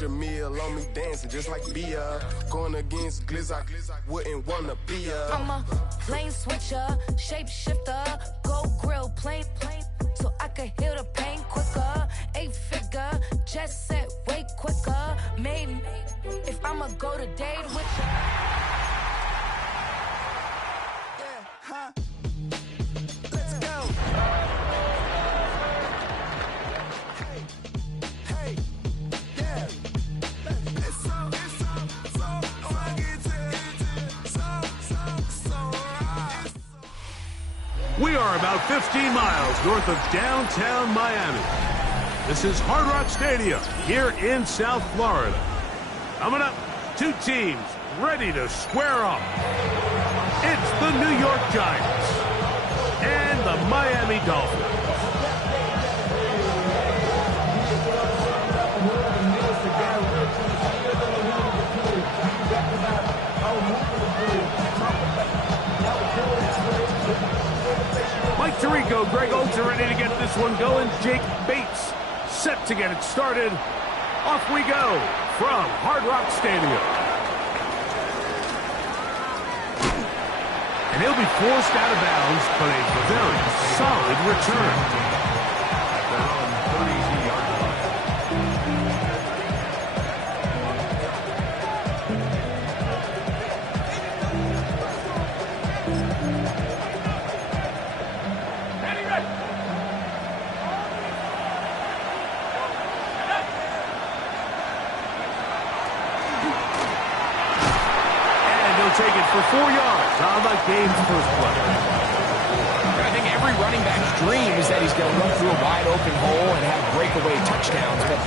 Your meal on me dancing just like Bia. Going against Glizz, I wouldn't wanna be a. I'm a lane switcher, shapeshifter, go grill, plain, so I can heal the pain quicker. 8-figure, jet set way quicker. Made if I'ma go to date with you. Yeah, huh? Let's go. Hey, yeah. We are about 15 miles north of downtown Miami. This is Hard Rock Stadium here in South Florida. Coming up, two teams ready to square off. It's the New York Giants and the Miami Dolphins. Mike Tirico, Greg Olsen ready to get this one going. Jake Bates set to get it started. Off we go from Hard Rock Stadium. And he'll be forced out of bounds, but a very solid return. Take it for 4 yards on the game's first play. I think every running back's dream is that he's going to run through a wide open hole and have breakaway touchdowns, but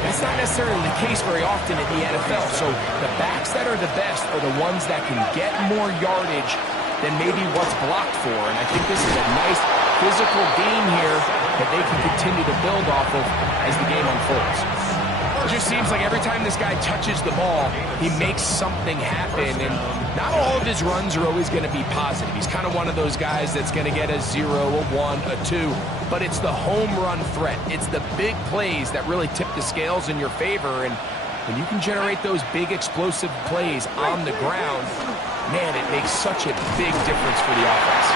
that's not necessarily the case very often in the NFL. So the backs that are the best are the ones that can get more yardage than maybe what's blocked for. And I think this is a nice physical gain here that they can continue to build off of as the game unfolds. It just seems like every time this guy touches the ball, he makes something happen, and not all of his runs are always going to be positive. He's kind of one of those guys that's going to get a 0, a 1, a 2, but it's the home run threat. It's the big plays that really tip the scales in your favor, and when you can generate those big explosive plays on the ground, man, it makes such a big difference for the offense.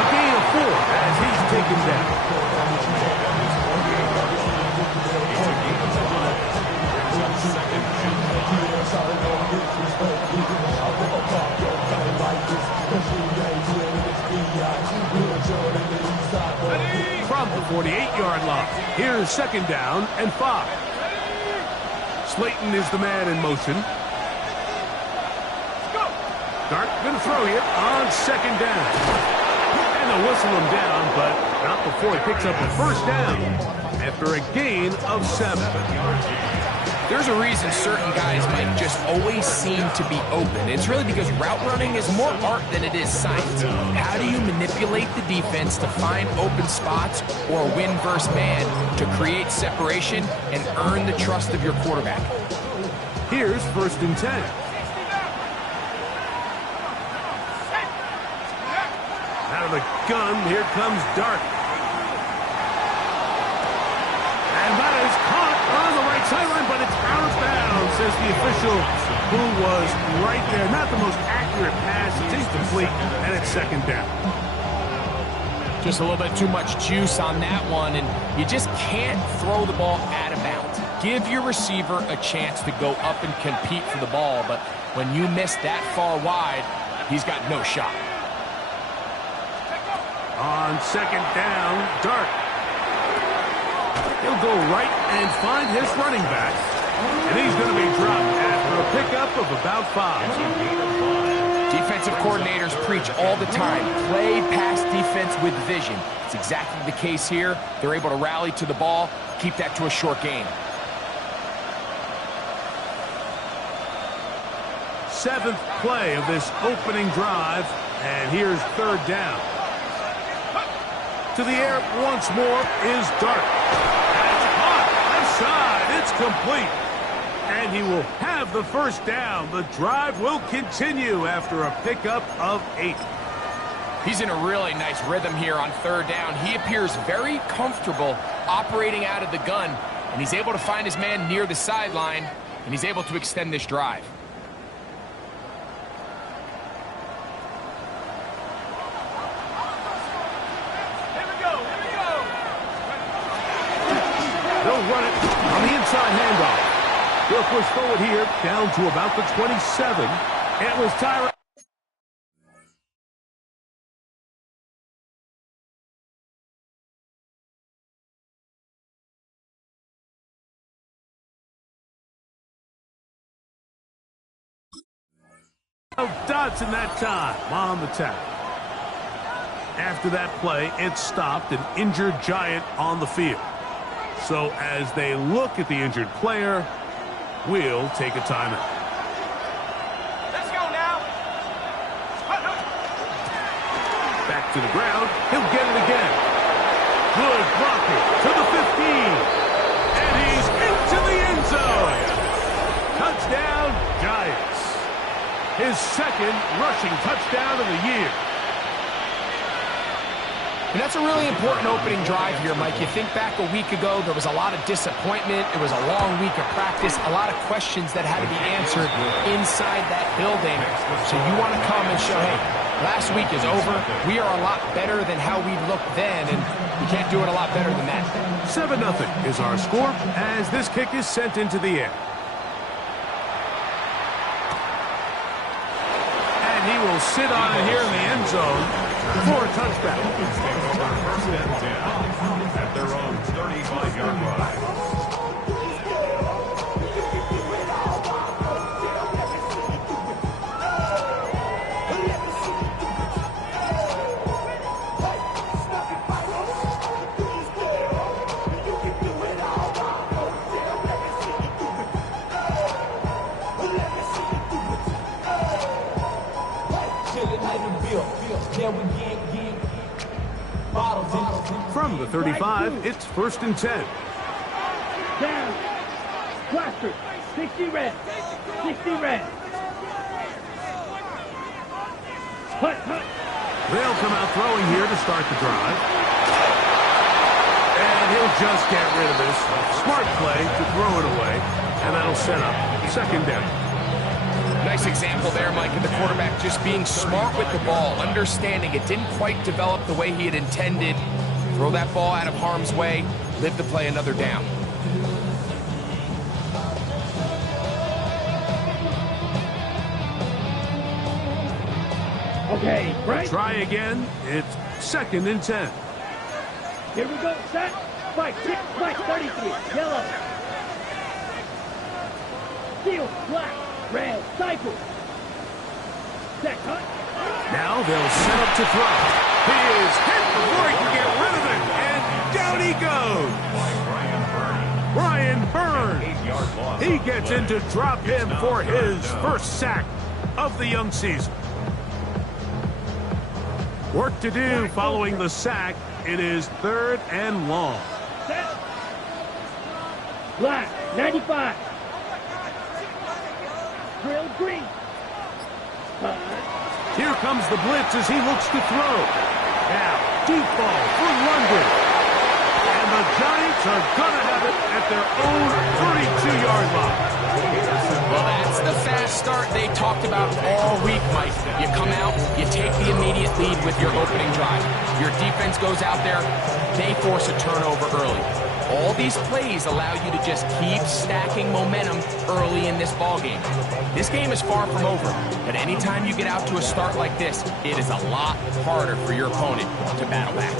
A gain of 4 as he's taken down. From the 48-yard line, here's second down and 5. Slayton is the man in motion. Dart going to throw it on second down. And they'll whistle him down, but not before he picks up a first down after a gain of 7. There's a reason certain guys might just always seem to be open. It's really because route running is more art than it is science. How do you manipulate the defense to find open spots or win versus man to create separation and earn the trust of your quarterback? Here's 1st and 10. Out of the gun, here comes Dart. And that is caught on the right sideline, but it's out of bounds, says the official who was right there. Not the most accurate pass. It's incomplete, and it's second down. Just a little bit too much juice on that one, and you just can't throw the ball out of bounds. Give your receiver a chance to go up and compete for the ball, but when you miss that far wide, he's got no shot. On second down, Dart. He'll go right and find his running back. And he's going to be dropped after a pickup of about 5. Defensive coordinators preach all the time, play pass defense with vision. It's exactly the case here. They're able to rally to the ball, keep that to a short gain. 7th play of this opening drive, and here's 3rd down. To the air once more is Dart. That's caught. Left side. It's complete. And he will have the first down. The drive will continue after a pickup of 8. He's in a really nice rhythm here on 3rd down. He appears very comfortable operating out of the gun. and he's able to find his man near the sideline, and he's able to extend this drive. They'll run it on the inside handoff. They'll push forward here, down to about the 27. It was Tyra. Dodson that time on the tackle. After that play, it stopped an injured Giant on the field. So as they look at the injured player, we'll take a timeout. Let's go now. Back to the ground. He'll get it again. Good blocking to the 15. And he's into the end zone. Touchdown, Giants. His second rushing touchdown of the year. And that's a really important opening drive here, Mike. You think back a week ago, there was a lot of disappointment. It was a long week of practice, a lot of questions that had to be answered inside that building. So you want to come and show, hey, last week is over. We are a lot better than how we looked then, and we can't do it a lot better than that. 7-0 is our score as this kick is sent into the air. And he will sit on it here in the end zone for a touchback. First and 10 at their own 35-yard line. From the 35, it's 1st and 10. Down. Cluster. 60 red. 60 red. Hut, hut. They'll come out throwing here to start the drive. And he'll just get rid of this. Smart play to throw it away. And that'll set up 2nd down. Nice example there, Mike, of the quarterback just being smart with the ball, understanding it didn't quite develop the way he had intended. Throw that ball out of harm's way, live to play another down. Okay, right. Try again. It's 2nd and 10. Here we go. Set. Spike. Kick. Spike. 33. Yellow. Steel. Black. Red. Cycle. Set. Hut. Now they'll set up to throw. He is hit before he can get rid of it. And down he goes. Brian Burns. He gets in to drop him for his first sack of the young season. Work to do following the sack. It is 3rd and long. Set. Black. 95. Drill green. Here comes the blitz as he looks to throw. Now, deep ball for London. And the Giants are going to have it at their own 32-yard line. Well, that's the fast start they talked about all week, Mike. You come out, you take the immediate lead with your opening drive. Your defense goes out there, they force a turnover early. All these plays allow you to just keep stacking momentum early in this ballgame. This game is far from over, but anytime you get out to a start like this, it is a lot harder for your opponent to battle back.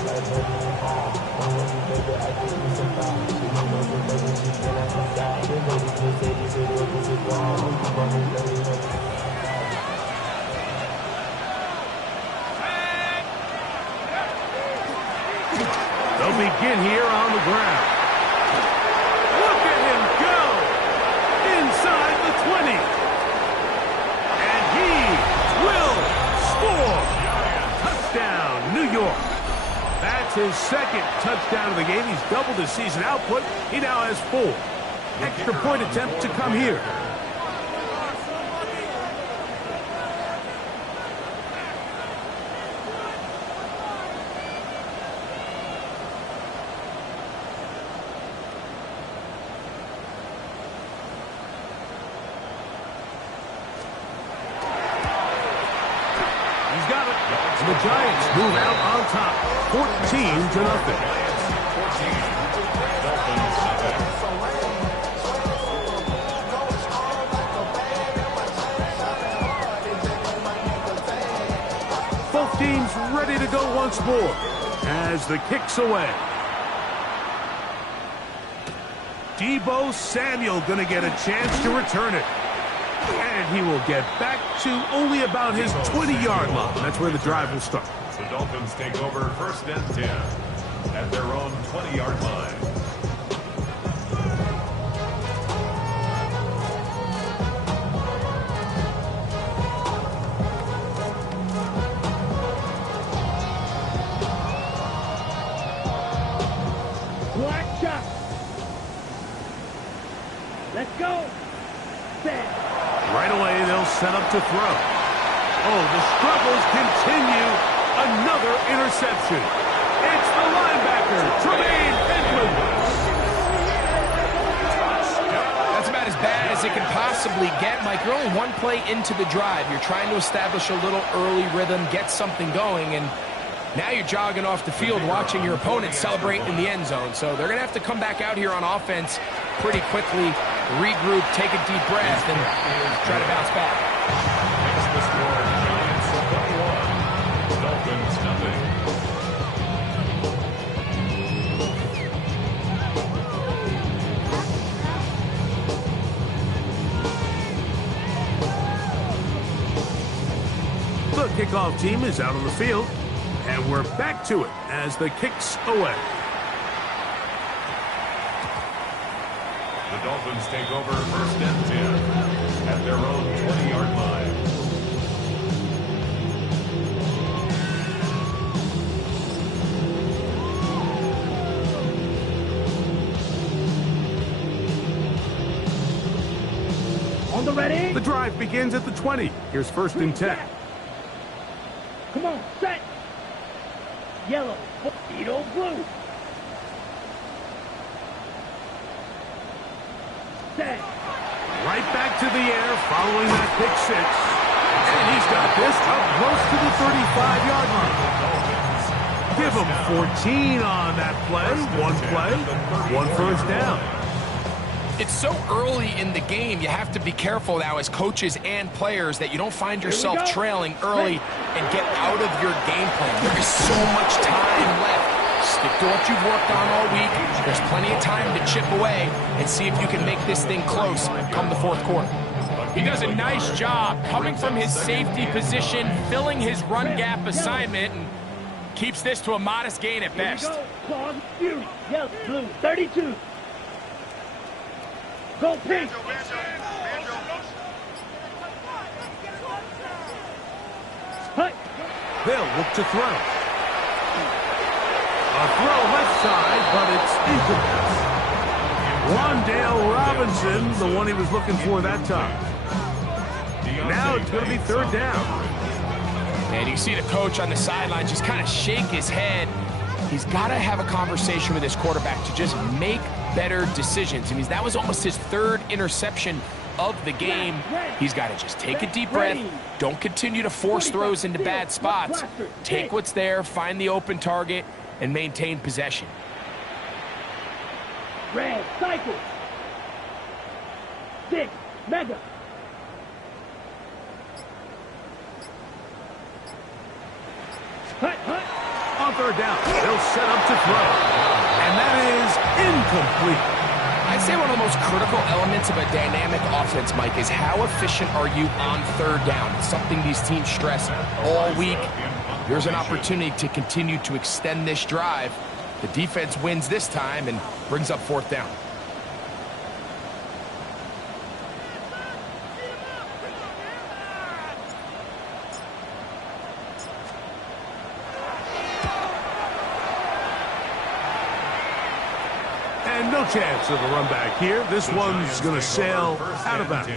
They'll begin here on the ground. Look at him go! Inside the 20. And he will score! Touchdown, New York. That's his 2nd touchdown of the game. He's doubled his season output. He now has 4. Extra point attempt to come here. the Giants move out on top, 14-0. Both teams ready to go once more as the kick's away. Deebo Samuel going to get a chance to return it. And he will get back to only about his 20-yard line. That's where the drive will start. The Dolphins take over 1st and 10 at their own 20-yard line. Black shot. Let's go. Set. Right away, they'll set up to throw. Oh, the struggles continue. Another interception. It's the linebacker, Tremaine Edmonds. That's about as bad as it can possibly get, Mike. You're only one play into the drive. You're trying to establish a little early rhythm, get something going, and now you're jogging off the field watching your opponent celebrate in the end zone. So they're going to have to come back out here on offense pretty quickly, regroup, take a deep breath, and try to bounce back. Makes the score Giants 21, Dolphins nothing. The kickoff team is out on the field, and we're back to it as the kick's away. The Dolphins take over 1st and 10 at their own 20-yard line. On the ready. The drive begins at the 20. Here's 1st and 10. Come on, set. Yellow, Edo blue. Set. Right back to the air following that pick six. And he's got this up close to the 35-yard line. Give him 14 on that play. One first down. It's so early in the game, you have to be careful now as coaches and players that you don't find yourself trailing early and get out of your game plan. There is so much time left. Stick to what you've worked on all week. There's plenty of time to chip away and see if you can make this thing close come the 4th quarter. He does a nice job coming from his safety position, filling his run gap assignment, and keeps this to a modest gain at best. Claws, Fury, yellow, blue, 32. Go pink. Hut. They'll look to throw. A throw left side, but it's incomplete. Wandale Robinson, the one he was looking for that time. Now it's going to be 3rd down. And you see the coach on the sideline just kind of shake his head. He's got to have a conversation with his quarterback to just make better decisions. I mean, that was almost his 3rd interception of the game. He's got to just take a deep breath. Don't continue to force throws into bad spots. Take what's there, find the open target, and maintain possession. Red, cycle. 6, mega. Hut, hut. On 3rd down, they'll set up to throw. And that is incomplete. I'd say one of the most critical elements of a dynamic offense, Mike, is how efficient are you on 3rd down? It's something these teams stress all week. Here's an opportunity to continue to extend this drive. The defense wins this time and brings up 4th down. And no chance of a run back here. This one's going to sail out of bounds.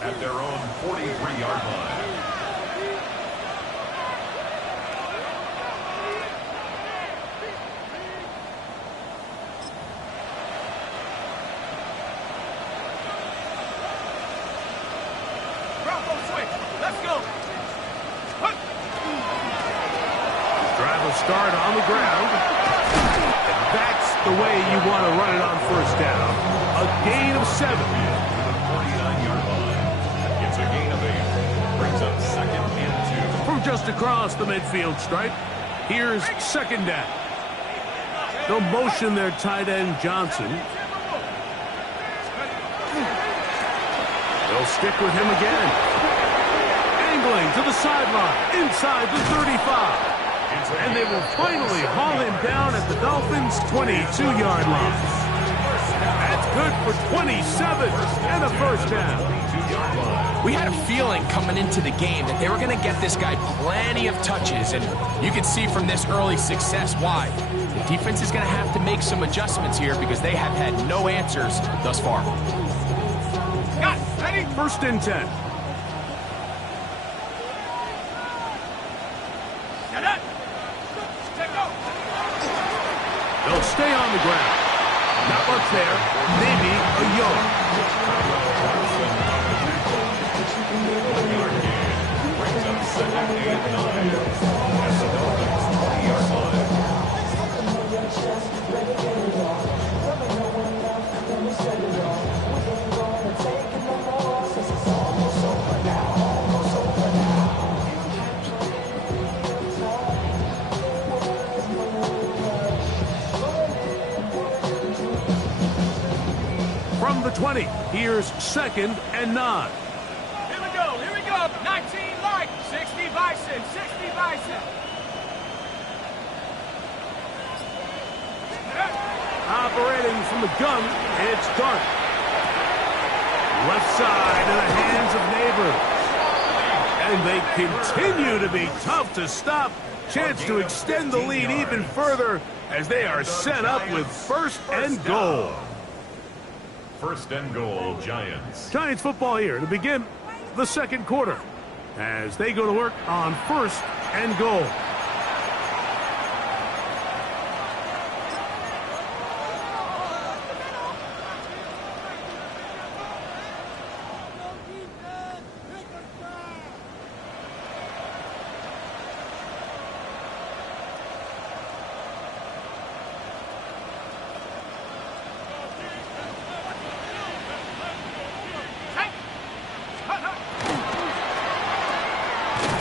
At their own 43-yard line. start on the ground. And that's the way you want to run it on first down. A gain of 7. To the 49-yard line. It's a gain of 8. Brings up 2nd and 2. From just across the midfield stripe, here's 2nd down. They'll motion their tight end Johnson. They'll stick with him again. Angling to the sideline, inside the 35. And they will finally haul him down at the Dolphins' 22-yard line. That's good for 27 and a first down. We had a feeling coming into the game that they were going to get this guy plenty of touches, and you can see from this early success why. The defense is going to have to make some adjustments here because they have had no answers thus far. Got it. Ready? 1st and 10. They'll stay on the ground. Not much there. Maybe a yard. Brings up 2nd and 9. That's the Dolphins' 20-yard line. From the 20, here's 2nd and 9. Here we go. 19 light, 60 Bison, 60 Bison. Operating from the gun, it's Dart. Left side in the hands of Neighbors. And they continue to be tough to stop. Chance to extend the lead even further as they are set up with 1st and goal. 1st and goal, Giants. Giants football here to begin the 2nd quarter as they go to work on 1st and goal.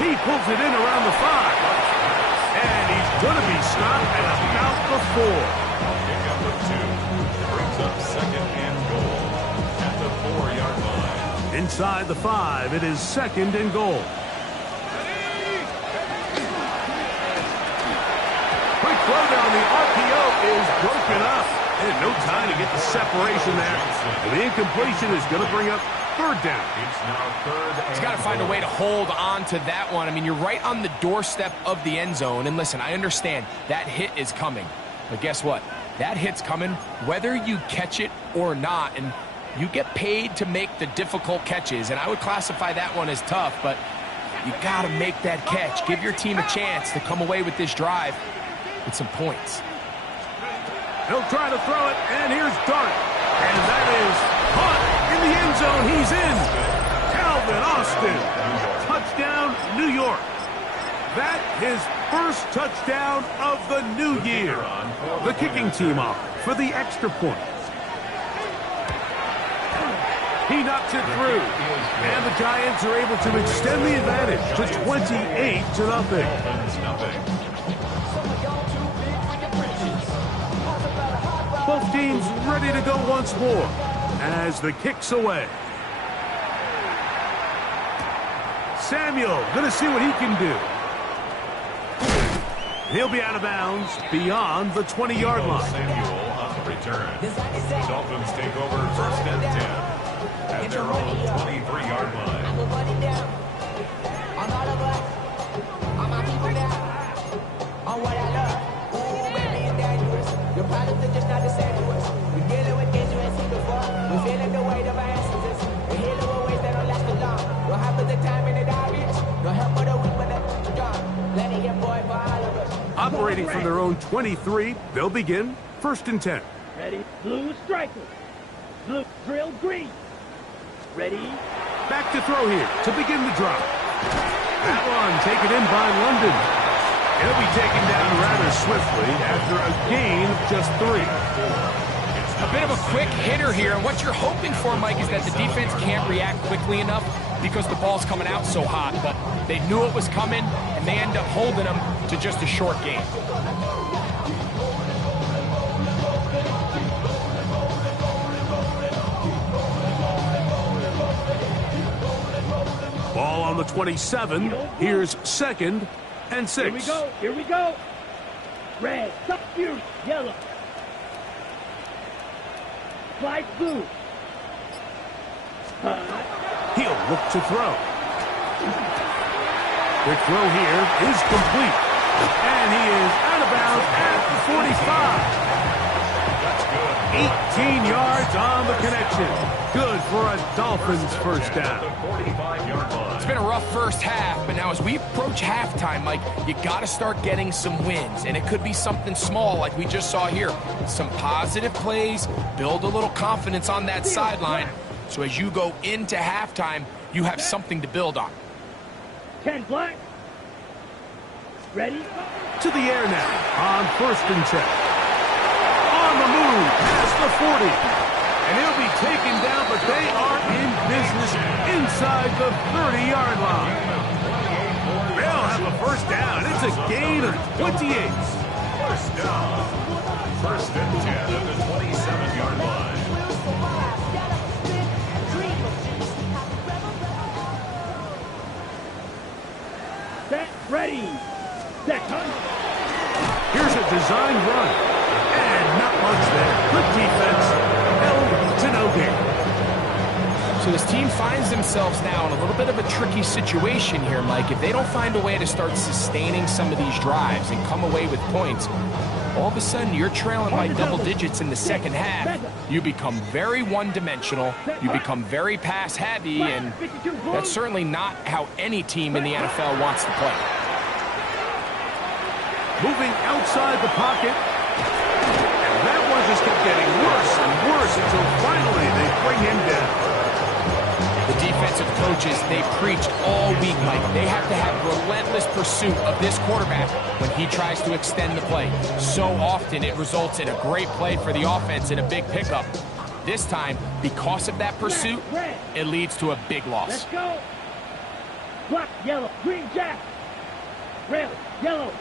He pulls it in around the 5. And he's going to be stopped at about the 4. Pickup of 2. Brings up 2nd and goal at the 4-yard line. Inside the 5, it is 2nd and goal. Quick throw down, the RPO is broken up. And no time to get the separation there. And the incompletion is going to bring up 3rd down. It's now 3rd and He's got to find a way to hold on to that one. I mean, you're right on the doorstep of the end zone. And listen, I understand that hit is coming. But guess what? That hit's coming whether you catch it or not. And you get paid to make the difficult catches. And I would classify that one as tough. But you got to make that catch. Give your team a chance to come away with this drive with some points. He'll try to throw it, and here's Dart. And that is caught in the end zone. He's in. Calvin Austin. Touchdown, New York. That his first touchdown of the new year. The kicking team off for the extra point. He knocks it through. And the Giants are able to extend the advantage to 28-0. Both teams ready to go once more as the kick's away. Samuel going to see what he can do. He'll be out of bounds beyond the 20-yard line. Samuel on the return. The Dolphins take over 1st and 10 at their own 23-yard line. Your problems are just not the same to us. We're dealing with things you ain't seen before. We're feeling the weight of our ancestors. We're healing with ways that don't last for long. What happens the time in the diaries? No help for the weak, but the strong. Letting your boy for all of us. Operating from their own 23, they'll begin 1st and 10. Ready? Blue striker. Blue drill green. Ready? Back to throw here to begin the drive. That one taken in by London. He'll be taken down rather swiftly after a gain of just 3. A bit of a quick hitter here. And what you're hoping for, Mike, is that the defense can't react quickly enough because the ball's coming out so hot. But they knew it was coming, and they end up holding them to just a short gain. Ball on the 27. Here's 2nd and 6. Here we go. Here we go. Red. Stop you. Yellow. Slide blue. He'll look to throw. The throw here is complete. And he is out of bounds at the 45. 18 yards on the connection. Good for a Dolphins first down. It's been a rough first half, but now as we approach halftime, Mike, you got to start getting some wins. And it could be something small like we just saw here. Some positive plays, build a little confidence on that sideline. So as you go into halftime, you have something to build on. 10 black. Ready? To the air now on 1st and 10. On the move past the 40. And he'll be taken down, but they are in business inside the 30-yard line. They'll have a first down. It's a gain of 28. First down. 1st and 10 at the 27-yard line. Set. Ready. Set. Here's a design run. And not much there. Good defense. Held to no gain. So this team finds themselves now in a little bit of a tricky situation here, Mike. If they don't find a way to start sustaining some of these drives and come away with points, all of a sudden you're trailing by double digits in the second half. You become very one-dimensional. You become very pass-heavy, and that's certainly not how any team in the NFL wants to play. Moving outside the pocket. And that one just kept getting worse and worse until finally they bring him down. The defensive coaches, they preached all week, Mike. They have to have relentless pursuit of this quarterback when he tries to extend the play. So often it results in a great play for the offense and a big pickup. This time, because of that pursuit, it leads to a big loss. Let's go. Black, yellow, green, jack. Red, yellow.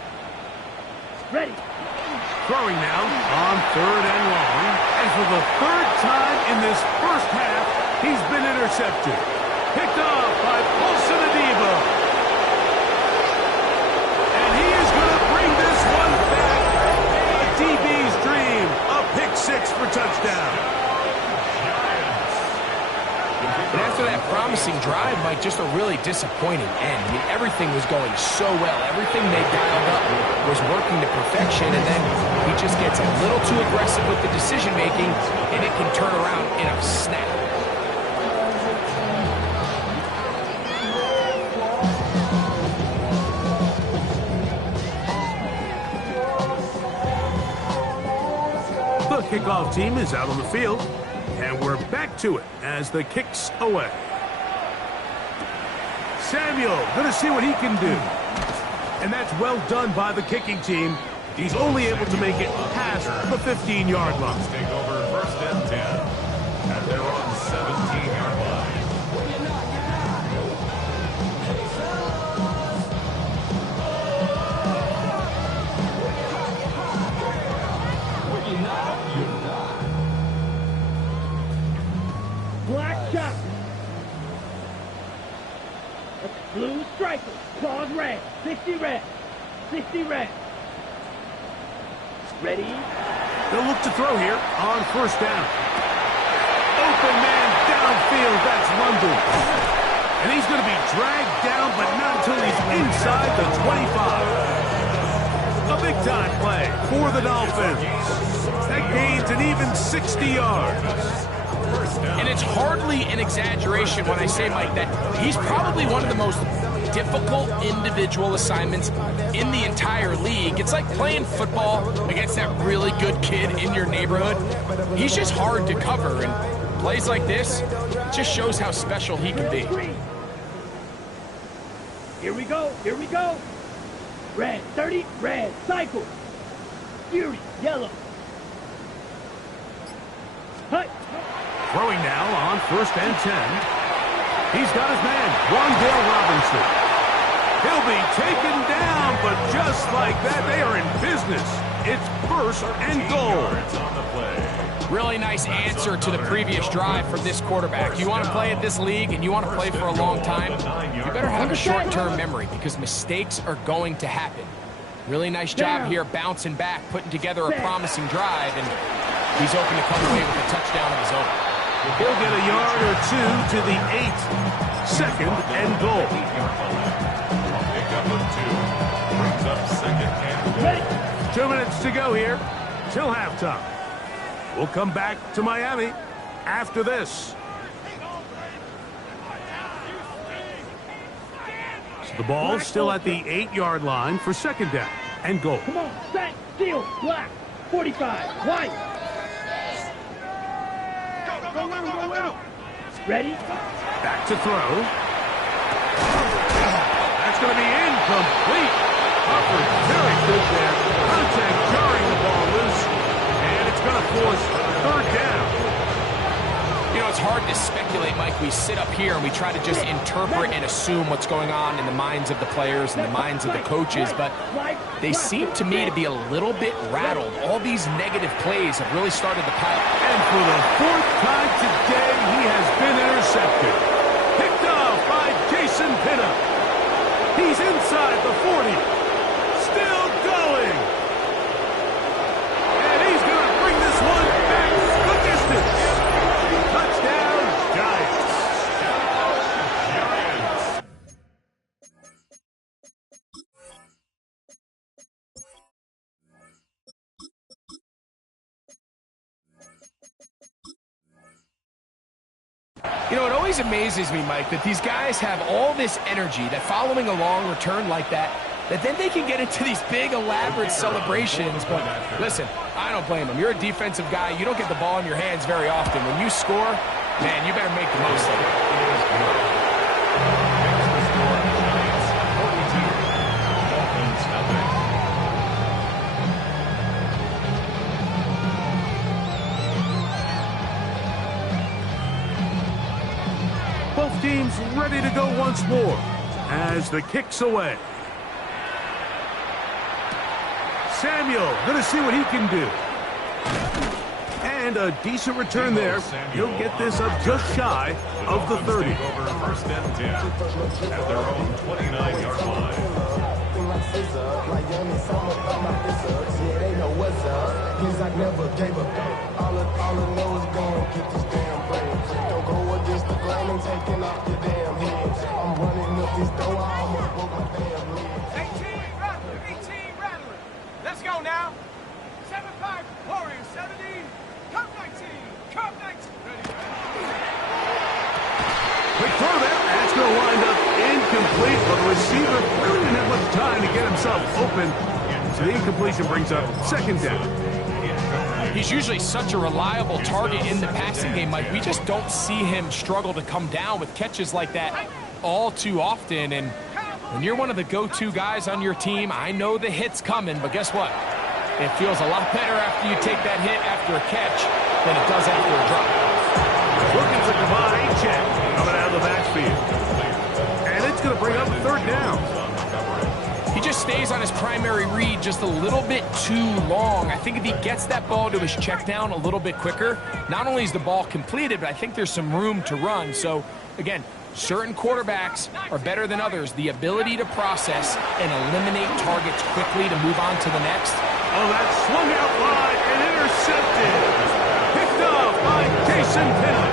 Ready. Throwing now on 3rd and long. And for the 3rd time in this first half, he's been intercepted. Picked off by Paulson Adebo. And he is going to bring this one back. A DB's dream. A pick 6 for touchdown. And after that promising drive, Mike, just a really disappointing end. I mean, everything was going so well. Everything they dialed up was working to perfection, and then he just gets a little too aggressive with the decision-making, and it can turn around in a snap. The kickoff team is out on the field, and we're back to it as the kick's away. Samuel going to see what he can do. And that's well done by the kicking team. He's only able to make it past the 15-yard line. Take over 1st and 10 at their own 17-yard line. Black shot. Blue striker. Claws red. 60 red. 60 red. Ready? They'll look to throw here on 1st down. Open man downfield. That's London. And he's going to be dragged down, but not until he's inside the 25. A big-time play for the Dolphins. That gains an even 60 yards. And it's hardly an exaggeration when I say, Mike, that he's probably one of the most difficult individual assignments in the entire league. It's like playing football against that really good kid in your neighborhood. He's just hard to cover, and plays like this just shows how special he can be. Here we go. Here we go. Red, 30, red, cycle. Fury, yellow. Hut. Throwing now on 1st and 10. He's got his man, Wandale Robinson. He'll be taken down, but just like that, they are in business. It's 1st and goal. On the play. Really nice answer to the previous drive from this quarterback. You want to play at this league and you want to play for a long time, you better have a short-term memory because mistakes are going to happen. Really nice job here bouncing back, putting together a promising drive, and he's open to come away with a touchdown of his own. He'll get a yard or two to the 8. 2nd and goal. Pickup of 2. Brings up 2nd and goal. Ready. 2 minutes to go here till halftime. We'll come back to Miami after this. So the ball still at the 8-yard line for 2nd down and goal. Come on, set, steal, black, 45, white. Go. Ready? Back to throw. That's going to be incomplete. Humphrey, very good there. Contact jarring the ball loose. And it's going to force 3rd down. You know, it's hard to speculate, Mike. We sit up here and we try to just interpret and assume what's going on in the minds of the players and the minds of the coaches, but they seem to me to be a little bit rattled. All these negative plays have really started to pile up. And for the 4th time today, he has been intercepted. Picked off by Jason Pinnock. He's inside the 40. Still going. And he's going to bring this one back the distance. Touchdown, Giants. You know, it always amazes me, Mike, that these guys have all this energy, that following a long return like that then they can get into these big, elaborate celebrations. But listen, I don't blame them. You're a defensive guy. You don't get the ball in your hands very often. When you score, man, you better make the most of it. Both teams ready to go once more as the kick's away. Samuel going to see what he can do. And a decent return there. He'll get this up just shy of the 30. Over 1st and 10 at their own 29-yard line. Let's go now. 7-5, Warriors 70. Cup 19, Cup 19. Ready. Quick throw there. That's going to wind up incomplete, but the receiver really didn't have much time to get himself open. So the incompletion brings up 2nd down. He's usually such a reliable target in the passing game, Mike. We just don't see him struggle to come down with catches like that all too often. And when you're one of the go-to guys on your team, I know the hit's coming, but guess what? It feels a lot better after you take that hit after a catch than it does after a drop. Looking for Devon Achek coming out of the backfield. And it's going to bring up 3rd down. He just stays on his primary read just a little bit too long. I think if he gets that ball to his check down a little bit quicker, not only is the ball completed, but I think there's some room to run. So, again, certain quarterbacks are better than others. The ability to process and eliminate targets quickly to move on to the next. Oh, that swung out wide and intercepted. Picked off by Jason Pinnock.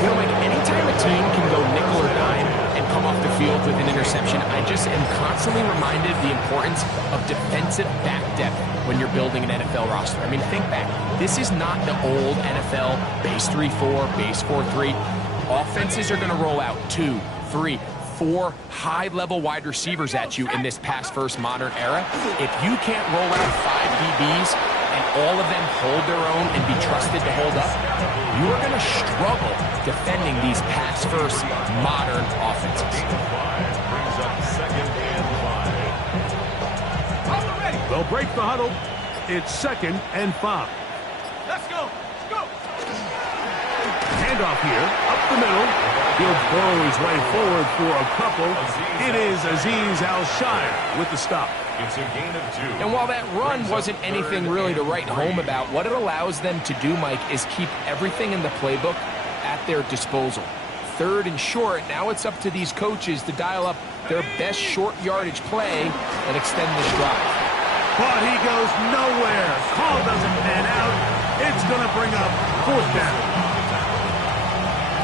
You know, like anytime a team can go nickel or dime and come off the field with an interception, I just am constantly reminded of the importance of defensive back depth when you're building an NFL roster. I mean, think back. This is not the old NFL base 3-4, base 4-3. Offenses are going to roll out 2, 3, 4 high-level wide receivers at you in this pass-first modern era. If you can't roll out 5 DBs and all of them hold their own and be trusted to hold up, you are going to struggle defending these pass-first modern offenses. Brings up 2nd and 5. They'll break the huddle. It's 2nd and 5. Let's go. Go. Handoff here, up the middle. He'll burrow his way forward for a couple. It is Azeez Al-Shire with the stop. It's a gain of 2. And while that run wasn't anything really to write home about, what it allows them to do, Mike, is keep everything in the playbook at their disposal. 3rd and short, now it's up to these coaches to dial up their best short yardage play and extend this drive. But he goes nowhere. Call doesn't pan out. It's going to bring up 4th down.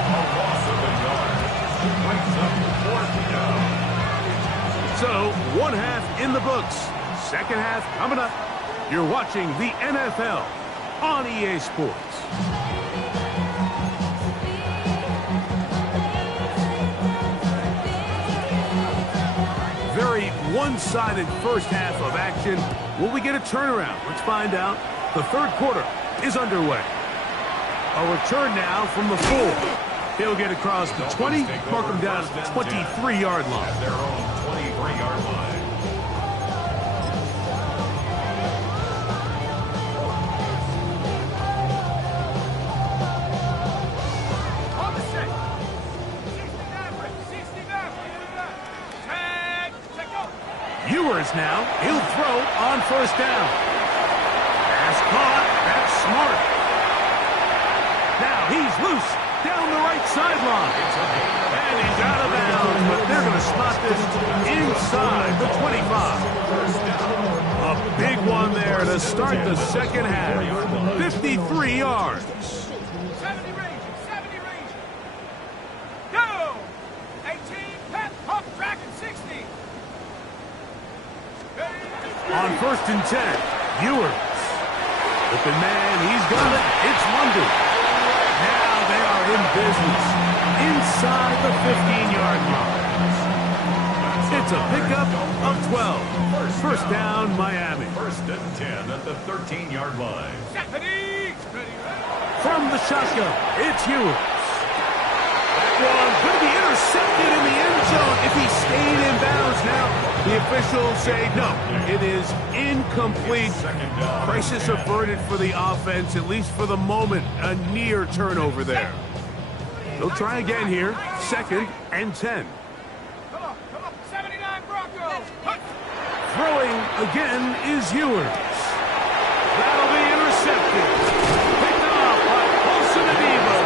A loss of a yard. Brings up 4th down. So, 1 half in the books. 2nd half coming up. You're watching the NFL on EA Sports. Very one-sided first half of action. Will we get a turnaround? Let's find out. The 3rd quarter is underway. A return now from the 4. He'll get across the 20, mark him down at the 23-yard line. At their own 23-yard line. On the set. 69. Tag. Check go. Ewers now. He'll throw on 1st down. Pass caught. That's smart. Now he's loose down the right sideline. And he's out of bounds, but they're going to spot this inside the 25. A big one there to start the 2nd half. 53 yards. 70 range. Go. 18. Pep. Pump. Track at 60. On 1st and 10, Ewers. Open man, he's got it. It's London. Now they are in business inside the 15-yard line. It's a pickup of 12. 1st down, Miami. 1st and 10 at the 13-yard line. From the shotgun, it's Ewers. That one could be intercepted in the end zone if he stayed in bounds. Now the officials say no, it is incomplete. Crisis averted for the offense, at least for the moment. A near turnover there. They'll try again here. 2nd and 10. Come on. 79 Broncos. Throwing again is Ewers. That'll be intercepted. Picked off by Paulson and Evo.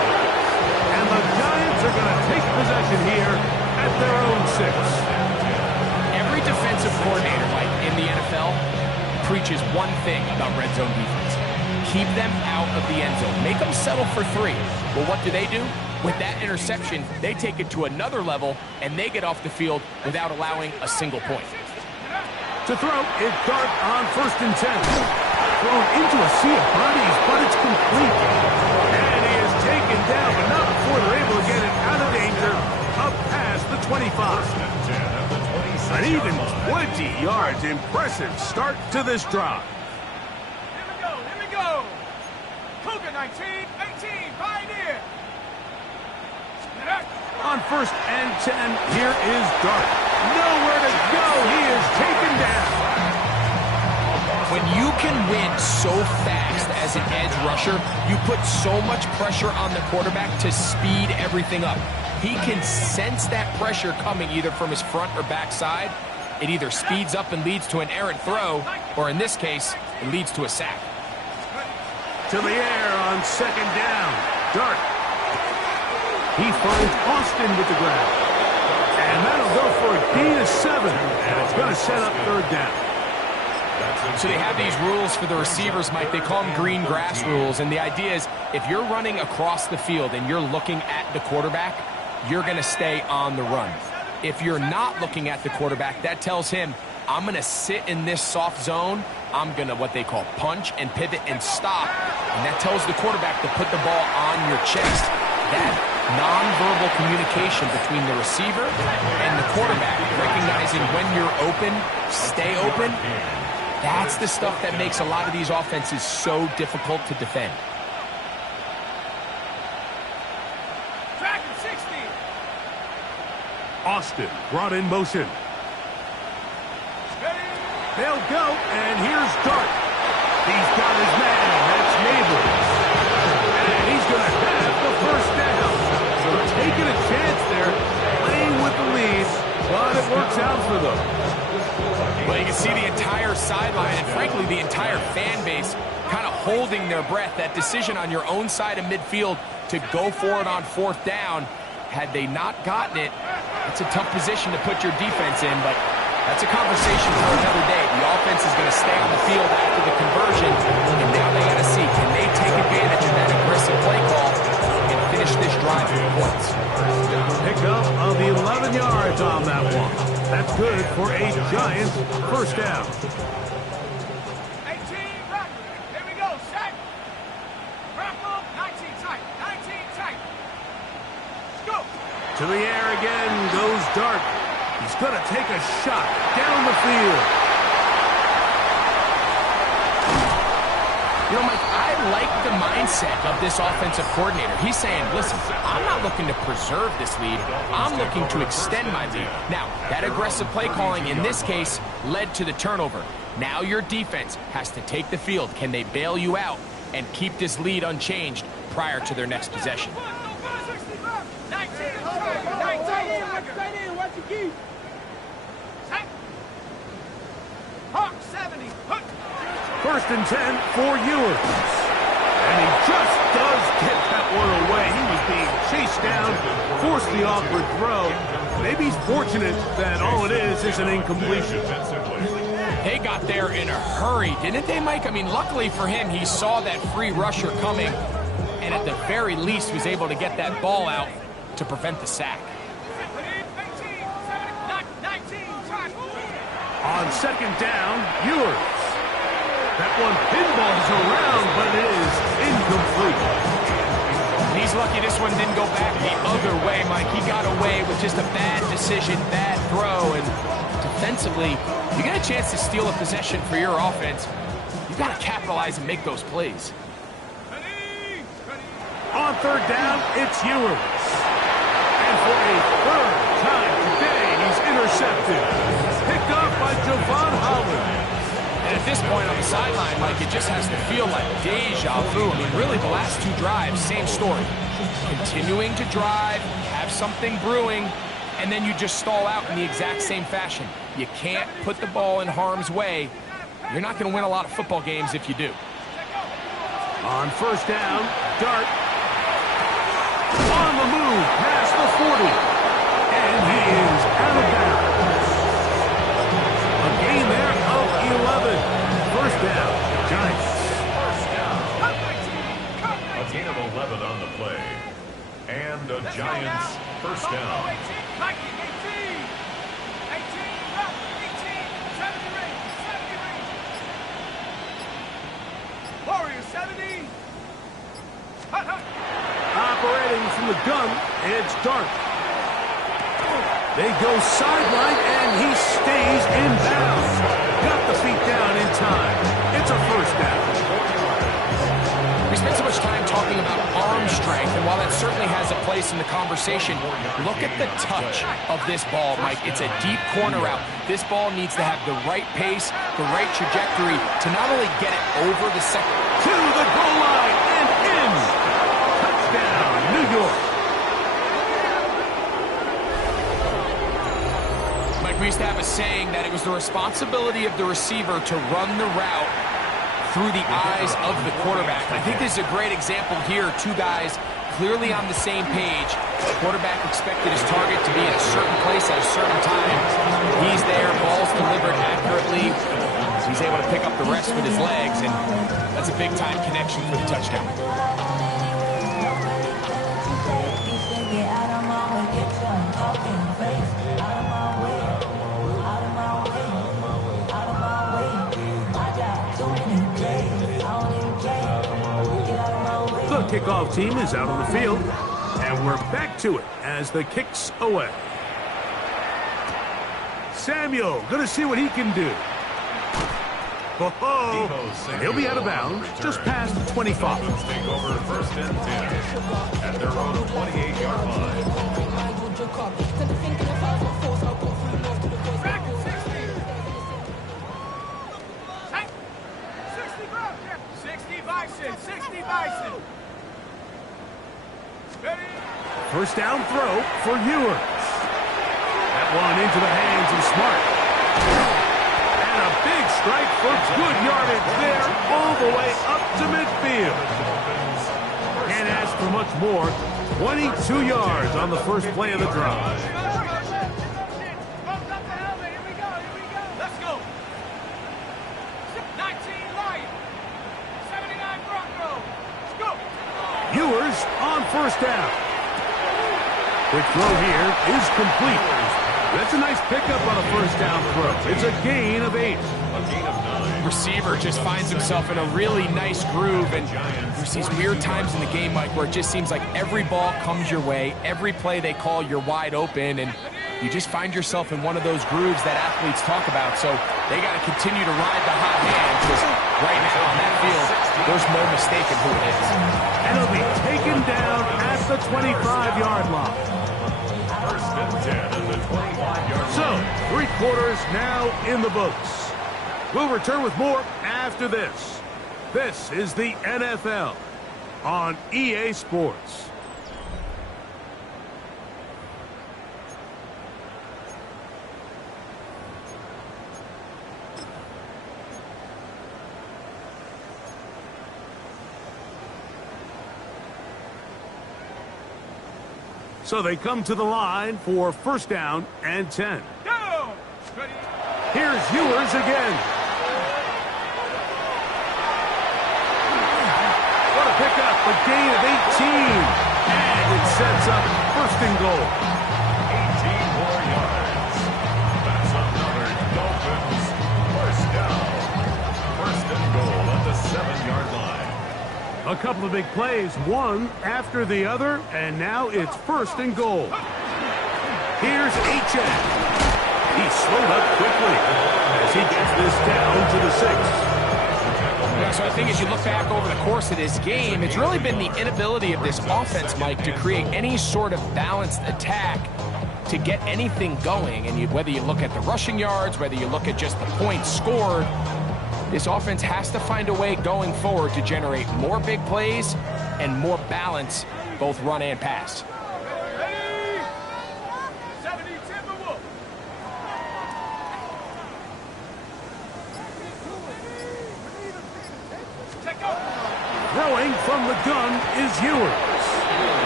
And the Giants are going to take possession here at their own 6. Every defensive coordinator, Mike, in the NFL preaches one thing about red zone defense. Keep them out of the end zone. Make them settle for 3. Well, what do? With that interception, they take it to another level, and they get off the field without allowing a single point. To throw, it's Dart on 1st and 10. Thrown into a sea of bodies, but it's complete. And he is taken down, but not before they're able to get it out of danger, up past the 25. An even 20 yards. Impressive start to this drive. Here we go. Cougar 19, 18, Pioneer. On 1st and 10, here is Dart. Nowhere to go. He is taken down. When you can win so fast as an edge rusher, you put so much pressure on the quarterback to speed everything up. He can sense that pressure coming either from his front or back side. It either speeds up and leads to an errant throw, or in this case, it leads to a sack. To the air on 2nd down. Dart. He finds Austin with the grab. And that'll go for a gain of 7. And it's going to set up 3rd down. So they have these rules for the receivers, Mike. They call them green grass rules. And the idea is if you're running across the field and you're looking at the quarterback, you're going to stay on the run. If you're not looking at the quarterback, that tells him, I'm going to sit in this soft zone. I'm going to what they call punch and pivot and stop. And that tells the quarterback to put the ball on your chest. That nonverbal communication between the receiver and the quarterback, recognizing when you're open, stay open, that's the stuff that makes a lot of these offenses so difficult to defend. Track at 60. Austin brought in motion. They'll go, and here's Dart. He's got his man. That's Neighbors. And he's going to have the first down. So taking a chance there, playing with the lead, but it works out for them. Well, you can see the entire sideline and, frankly, the entire fan base kind of holding their breath. That decision on your own side of midfield to go for it on fourth down, had they not gotten it, it's a tough position to put your defense in, but that's a conversation for another day. The offense is going to stay on the field after the conversion, and now they got to see, can they take advantage of that aggressive play call and finish this drive with points? Pick up of the 11 yards on that one. That's good for a Giants first down. 18, rock. Here we go, set. Rockle, 19 tight, 19 tight. Go. To the air again goes Dart. He's going to take a shot down the field. You know, Mike, I like the mindset of this offensive coordinator. He's saying, listen, I'm not looking to preserve this lead. I'm looking to extend my lead. Now, that aggressive play calling in this case led to the turnover. Now your defense has to take the field. Can they bail you out and keep this lead unchanged prior to their next possession? 19, watch your key. Set. Hawk, 70. Hook. First and 10 for Ewers. And he just does get that one away. He was being chased down, forced the awkward throw. Maybe he's fortunate that all it is an incompletion. They got there in a hurry, didn't they, Mike? I mean, luckily for him, he saw that free rusher coming, and at the very least was able to get that ball out to prevent the sack. On second down, Ewers. That one pinballs around, but it is incomplete. He's lucky this one didn't go back the other way, Mike. He got away with just a bad decision, bad throw, and defensively, you get a chance to steal a possession for your offense. You've got to capitalize and make those plays. On third down, it's Ewers. And for a third time today, he's intercepted. Picked up by Javon Holland. And at this point on the sideline, Mike, it just has to feel like deja vu. I mean, really, the last two drives, same story. Continuing to drive, have something brewing, and then you just stall out in the exact same fashion. You can't put the ball in harm's way. You're not going to win a lot of football games if you do. On first down, Dart. On the move, past the 40. And he is out of bounds. A gain there of 11. First down, Giants. A gain of 11 on the play. And a Giants first down. 18, 70 range. Warriors, 70. Operating from the gun, it's Dart. They go sideline, and he stays in bounds. Got the feet down in time. It's a first down. We spent so much time talking about arm strength, and while that certainly has a place in the conversation, look at the touch of this ball, Mike. It's a deep corner route. This ball needs to have the right pace, the right trajectory to not only get it over the second. To the goal line and in. Touchdown, New York. Mike, we used to have a saying that it was the responsibility of the receiver to run the route through the eyes of the quarterback. And I think this is a great example here. Two guys clearly on the same page. The quarterback expected his target to be in a certain place at a certain time. He's there, ball's delivered accurately. He's able to pick up the rest with his legs, and that's a big-time connection for the touchdown. The kickoff team is out on the field, and we're back to it as the kick's away. Samuel, going to see what he can do. Oh, and he'll be out of bounds just past 25. Dolphins take over first and 10 at their own 28-yard line. First down throw for Ewers. That one into the hands of Smart. And a big strike for good yardage there all the way up to midfield. Can't ask for much more. 22 yards on the first play of the drive. Let's go. 19 Lions. 79 Broncos. Let's go. Ewers on first down. Quick throw here is complete. That's a nice pickup on a first down throw. It's a gain of 8. Receiver just finds himself in a really nice groove, and there's these weird times in the game, Mike, where it just seems like every ball comes your way, every play they call, you're wide open, and you just find yourself in one of those grooves that athletes talk about. So they got to continue to ride the hot hand, because right now on that field, there's no mistaking who it is. And it'll be taken down at the 25-yard line. First and 10 at the 25-yard line. So, 3 quarters now in the books. We'll return with more after this. This is the NFL on EA Sports. So they come to the line for first down and 10. Go. Ready. Here's Ewers again. What a pickup, a gain of 18. And it sets up first and goal. 18 more yards. That's another Dolphins first down. First and goal at the 7-yard line. A couple of big plays, one after the other, and now it's first and goal. Here's H.A. He slowed up quickly as he gets this down to the 6. Yeah, so I think as you look back over the course of this game, it's really been the inability of this offense, Mike, to create any sort of balanced attack to get anything going. And whether you look at the rushing yards, whether you look at just the points scored, this offense has to find a way going forward to generate more big plays and more balance, both run and pass. Ready. 70 Timberwolves. Take off. Throwing from the gun is Ewers.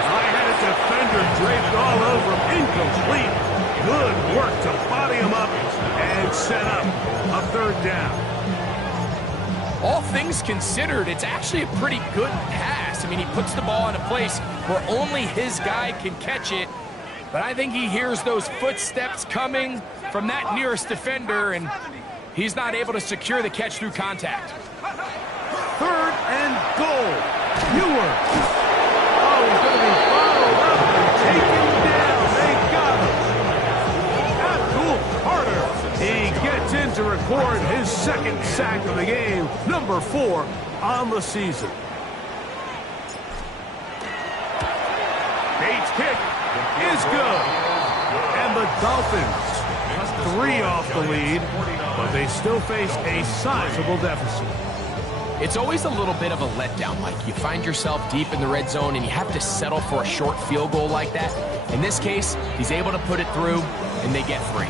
I had a defender draped all over him, incomplete. Good work to body him up and set up a third down. All things considered, it's actually a pretty good pass. I mean, he puts the ball in a place where only his guy can catch it. But I think he hears those footsteps coming from that nearest defender, and he's not able to secure the catch through contact. Third and goal. Ewers. Oh, he's going to be followed up and taken down. They got him. Abdul Carter. He gets in to record his second sack of the game, number 4 on the season. Bates' kick is good. And the Dolphins 3 off the lead, but they still face a sizable deficit. It's always a little bit of a letdown, Mike. You find yourself deep in the red zone and you have to settle for a short field goal like that. In this case, he's able to put it through, and they get 3.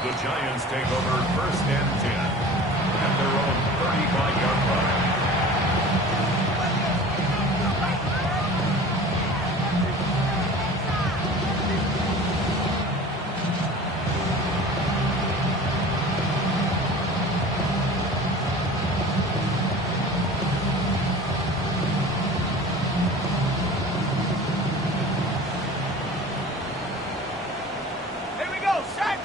The Giants take over first and 10 at their own 35-yard line. Here we go. Set.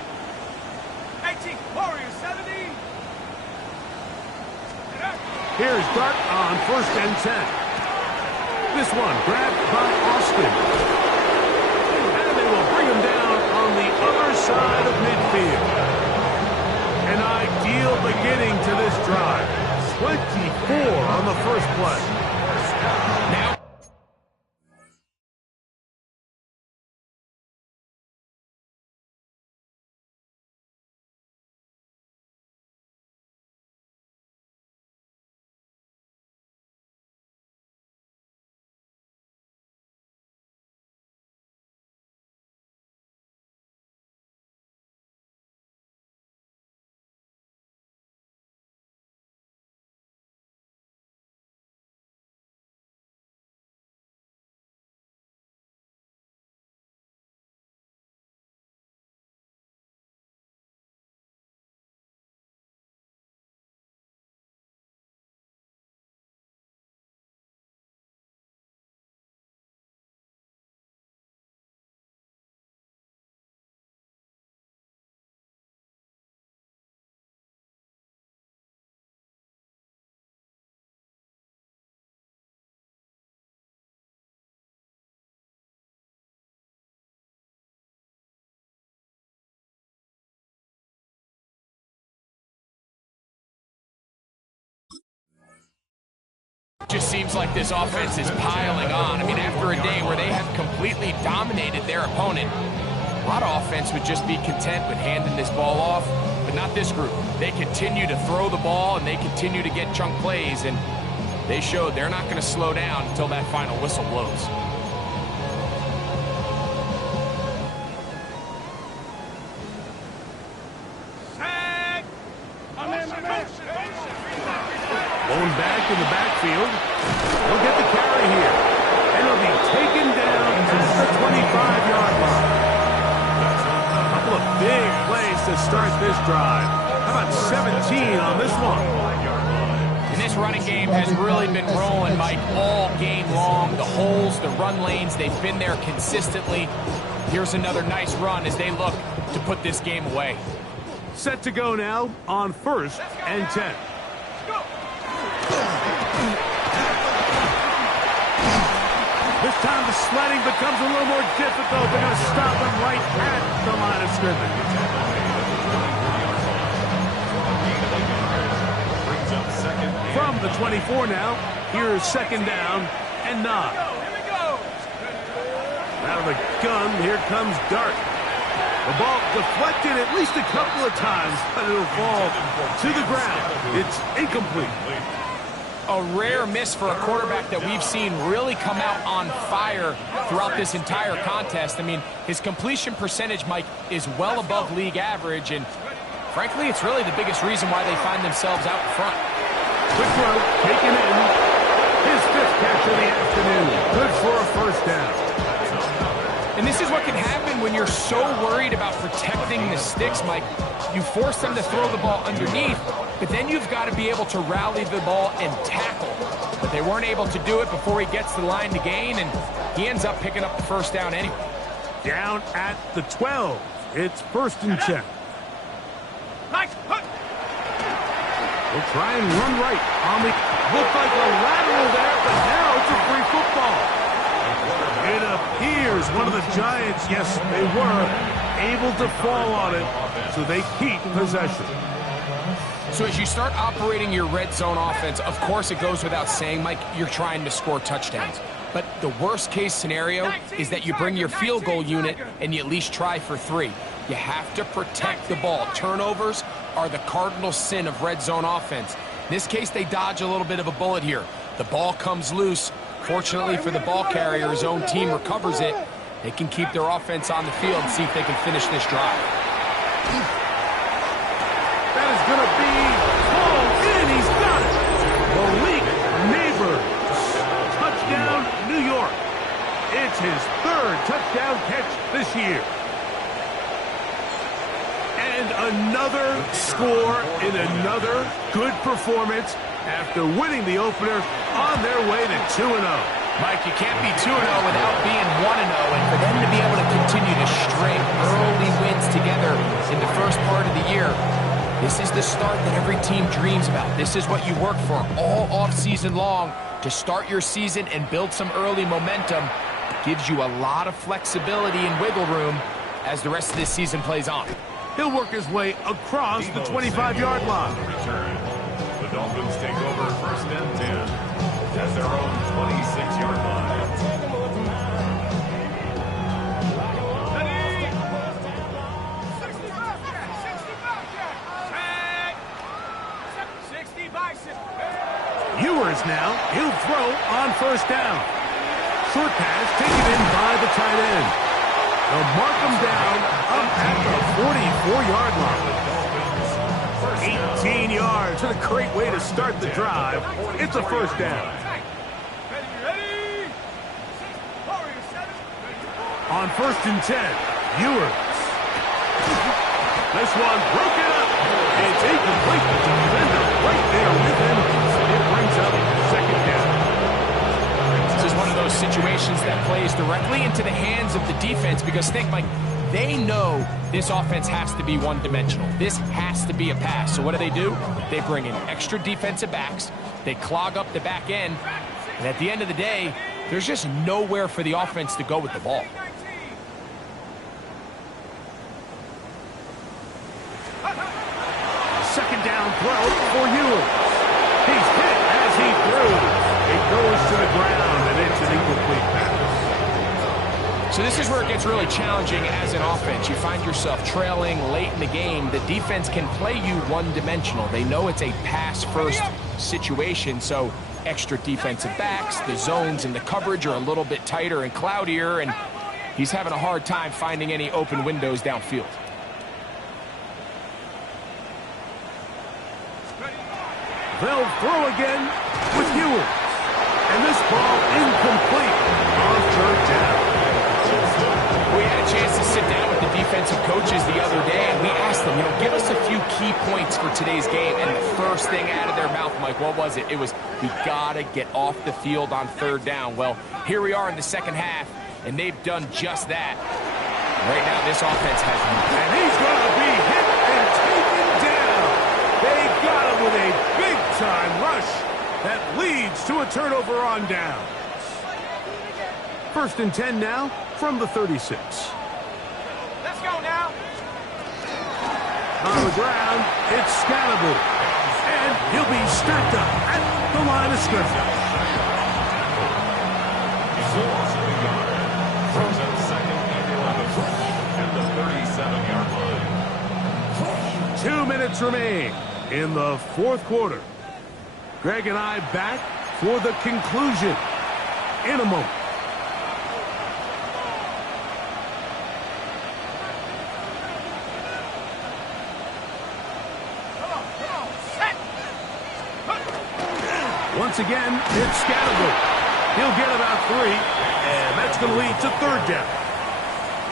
18 Warriors 70. Here's Dart on first and 10. This one grabbed by Austin. And they will bring him down on the other side of midfield. An ideal beginning to this drive. 24 on the first play. seems like this offense is piling on. I mean, after a day where they have completely dominated their opponent, a lot of offense would just be content with handing this ball off, but not this group. They continue to throw the ball, and they continue to get chunk plays, and they showed they're not going to slow down until that final whistle blows. Blown back in the backfield. He'll get the carry here. And he'll be taken down at the 25-yard line. A couple of big plays to start this drive. How about 17 on this one? And this running game has really been rolling, Mike, all game long. The holes, the run lanes, they've been there consistently. Here's another nice run as they look to put this game away. Set to go now on 1st and 10. This time the sledding becomes a little more difficult. They're going to stop him right at the line of scrimmage. From the 24 now, here's 2nd down and 9. Out of the gun, here comes Dart. The ball deflected at least a couple of times, but it'll fall to the ground. It's incomplete. A rare miss for a quarterback that we've seen really come out on fire throughout this entire contest. I mean, his completion percentage, Mike, is well above league average, and frankly, it's really the biggest reason why they find themselves out in front. Quick throw, taken in. His 5th catch of the afternoon. Good for a 1st down. And this is what can happen when you're so worried about protecting the sticks, Mike. You force them to throw the ball underneath, but then you've got to be able to rally the ball and tackle. But they weren't able to do it before he gets to the line to gain, and he ends up picking up the 1st down anyway. Down at the 12. It's 1st and 10. They'll try and run right on the... Looked like a lateral there, but now it's a free football. It appears one of the Giants, yes, they were able to fall on it, so they keep possession. So as you start operating your red zone offense, of course it goes without saying, Mike, you're trying to score touchdowns. But the worst case scenario is that you bring your field goal unit and you at least try for 3. You have to protect the ball. Turnovers are the cardinal sin of red zone offense. In this case, they dodge a little bit of a bullet here. The ball comes loose. Fortunately for the ball carrier, his own team recovers it. They can keep their offense on the field and see if they can finish this drive. That is going to be called in. He's got it. Malik Neighbors. Touchdown, New York. It's his 3rd touchdown catch this year. And another score in another good performance after winning the opener on their way to 2-0. Mike, you can't be 2-0 without being 1-0, and for them to be able to continue to string early wins together in the first part of the year, this is the start that every team dreams about. This is what you work for all off-season long, to start your season and build some early momentum. It gives you a lot of flexibility and wiggle room as the rest of this season plays on. He'll work his way across the 25-yard line. The Dolphins take over 1st and 10 as their own 26-yard line. Ewers now. He'll throw on 1st down. Short pass taken in by the tight end. They'll mark him down up at the 44-yard line. 18 yards. What a great way to start the drive. It's a 1st down. On 1st and 10, Ewers. This one broken up. It's incomplete. The defender right there with him. It brings up 2nd down. This is one of those situations that plays directly into the hands of the defense, because think, Mike, they know this offense has to be one-dimensional. This has to be a pass. So what do? They bring in extra defensive backs. They clog up the back end. And at the end of the day, there's just nowhere for the offense to go with the ball. Second down throw for Ewers. He's hit as he throws. It goes This is where it gets really challenging as an offense. You find yourself trailing late in the game. The defense can play you one-dimensional. They know it's a pass-first situation, so extra defensive backs, the zones and the coverage are a little bit tighter and cloudier, and he's having a hard time finding any open windows downfield. They'll throw again with Ewers. And this ball incomplete on third down. We had a chance to sit down with the defensive coaches the other day, and we asked them, give us a few key points for today's game. And the first thing out of their mouth, Mike, what was it? It was, we got to get off the field on third down. Well, here we are in the second half, and they've done just that. Right now, this offense has... And he's going to be hit and taken down. They got him with a big-time rush that leads to a turnover on down. 1st and 10 now from the 36. Let's go now. On the ground, it's Scalaboo. And he'll be stacked up at the line of scrimmage. He's lost a yard. Throws it 2nd and 11 at the 37-yard line. 2 minutes remain in the 4th quarter. Greg and I back for the conclusion in a moment. Once again, it's Scalaboo. He'll get about 3, and that's going to lead to 3rd down.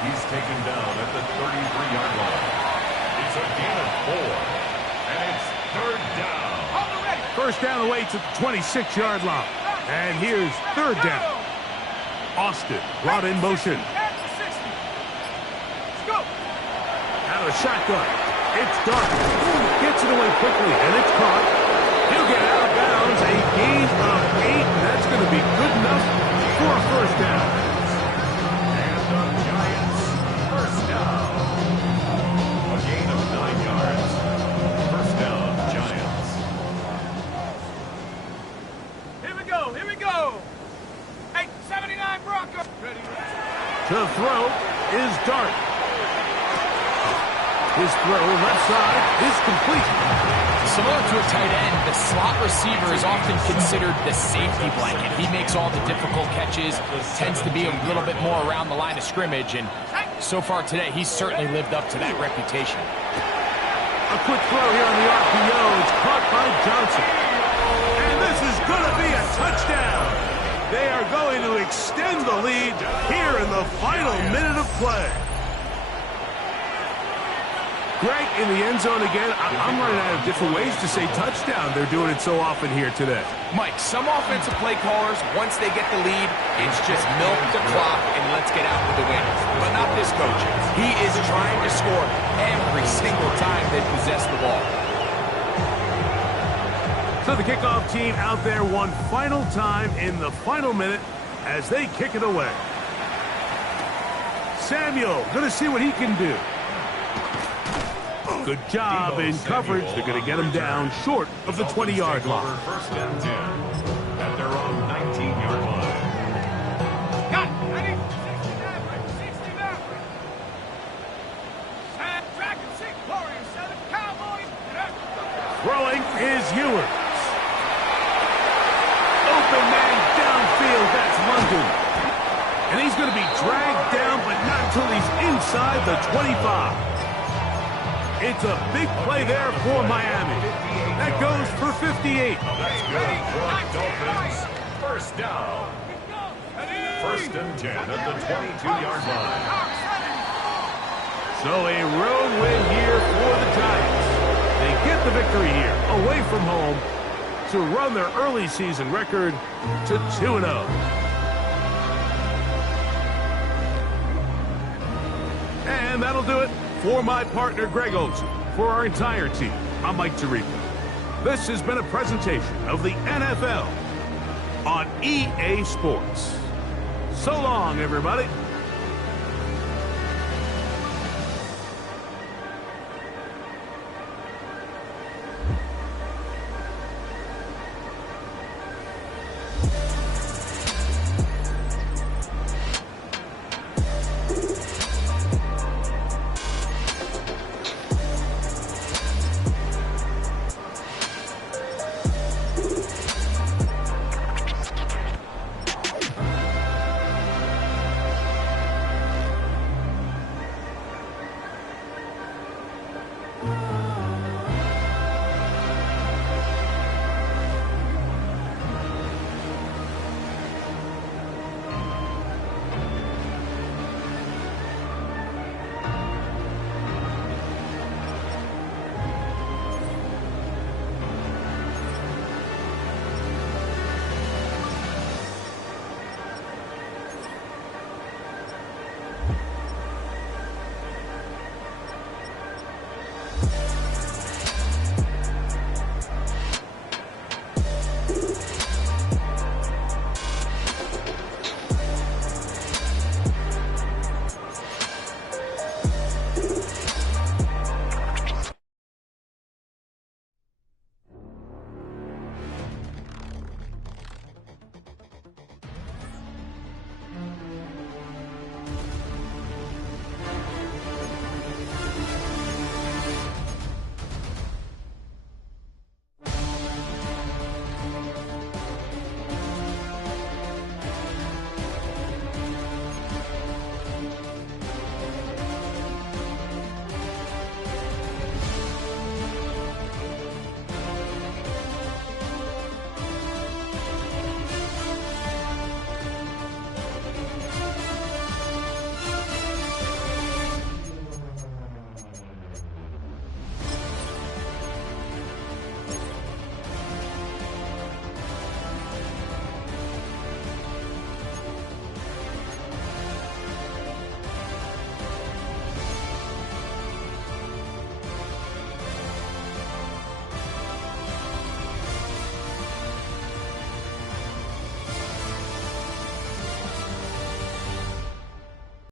He's taken down at the 33-yard line. It's a gain of 4, and it's 3rd down. 1st down the way to the 26-yard line. And here's 3rd down. Austin brought in motion. Out of the shotgun. It's Dark. Gets it away quickly, and it's caught. He'll get out of bounds. A gain of 8. That's going to be good enough for a 1st down. And the Giants, 1st down. A gain of 9 yards. 1st down, Giants. Here we go. 879 Broncos. Ready. To throw is Dark. His throw left side is complete. Similar to a tight end, the slot receiver is often considered the safety blanket. He makes all the difficult catches, tends to be a little bit more around the line of scrimmage, and so far today, he's certainly lived up to that reputation. A quick throw here on the RPO. It's caught by Johnson. And this is going to be a touchdown. They are going to extend the lead here in the final minute of play. Greg, in the end zone again. I'm running out of different ways to say touchdown. They're doing it so often here today. Mike, some offensive play callers, once they get the lead, it's just milk the clock and let's get out with the win. But not this coach. He is trying to score every single time they possess the ball. So the kickoff team out there one final time in the final minute as they kick it away. Samuel going to see what he can do. Good job in coverage. They're going to get him down short of the 20-yard line. 1st and 10 at their own 19-yard line. Got it. Ready? 69. Sam, Dragon 6, Warrior 7, Cowboys. Throwing is Ewers. Open man downfield. That's London. And he's going to be dragged down, but not until he's inside the 25. It's a big play there for Miami. That goes for 58. That's good for Dolphins. 1st down. 1st and 10 at the 22-yard line. So a road win here for the Giants. They get the victory here, away from home, to run their early season record to 2-0. And that'll do it for my partner, Greg Olson. For our entire team, I'm Mike Tirico. This has been a presentation of the NFL on EA Sports. So long, everybody.